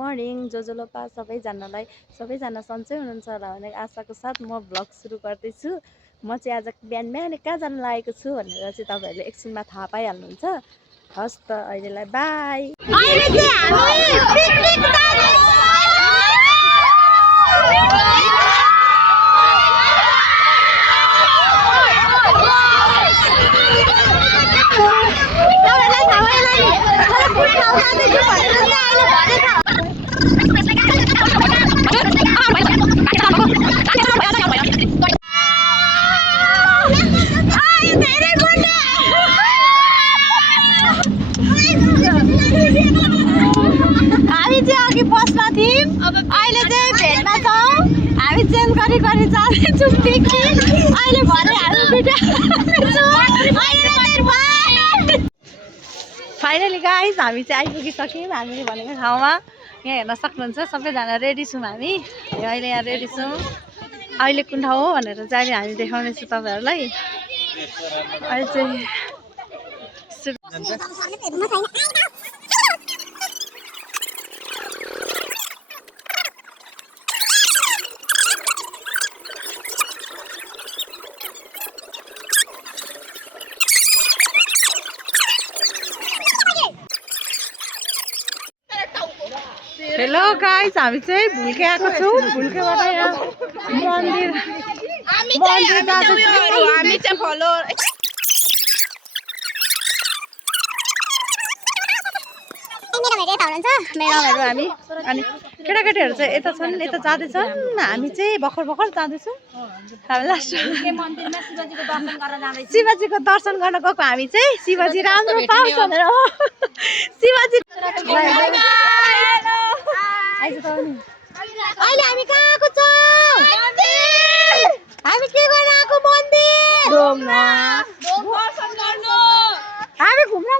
Morning जोजोलोपा सबैजना सन्चै हुनुहुन्छ होला भन्ने आशाको साथ म भ्लग सुरु गर्दैछु। म चाहिँ आज बिहान कहाँ जान लागेको छु भनेर चाहिँ तपाईँहरूले एकछिनमा थाहा पाइहाल्नुहुन्छ। हस् त अहिलेलाई बाई। हामी चाहिँ अघि बसमा थियौँ, अहिले चाहिँ भेटमा छौँ। हामी चेन्ज गरी जाँदैछौँ पिकनिक। अहिले भरे हामी फाइनली गाइस हामी चाहिँ आइपुगिसक्यौँ हामीले भनेको ठाउँमा। यहाँ हेर्न सक्नुहुन्छ सबैजना रेडी छौँ हामी। अहिले यहाँ रेडी छौँ। अहिले कुन ठाउँ हो भनेर चाहिँ हामी देखाउनेछौँ तपाईँहरूलाई। अहिले चाहिँ हेलो गाइस हामी चाहिँ भुल्के आएको छौँ। भुल्केबाट यहाँ मन्दिर मेराहरू हामी अनि केटाकेटीहरू चाहिँ यता छन्, यता जाँदैछन्। हामी चाहिँ भर्खर जाँदैछौँ। हामी लास्ट शिवजीको दर्शन गर्न गएको। हामी चाहिँ शिवजी राम्रो पाओस् भनेर शिवजी। अहिले हामी कहाँ आएको छौँ? हामी के गर्न आएको? मन्दिर हामी घुम्न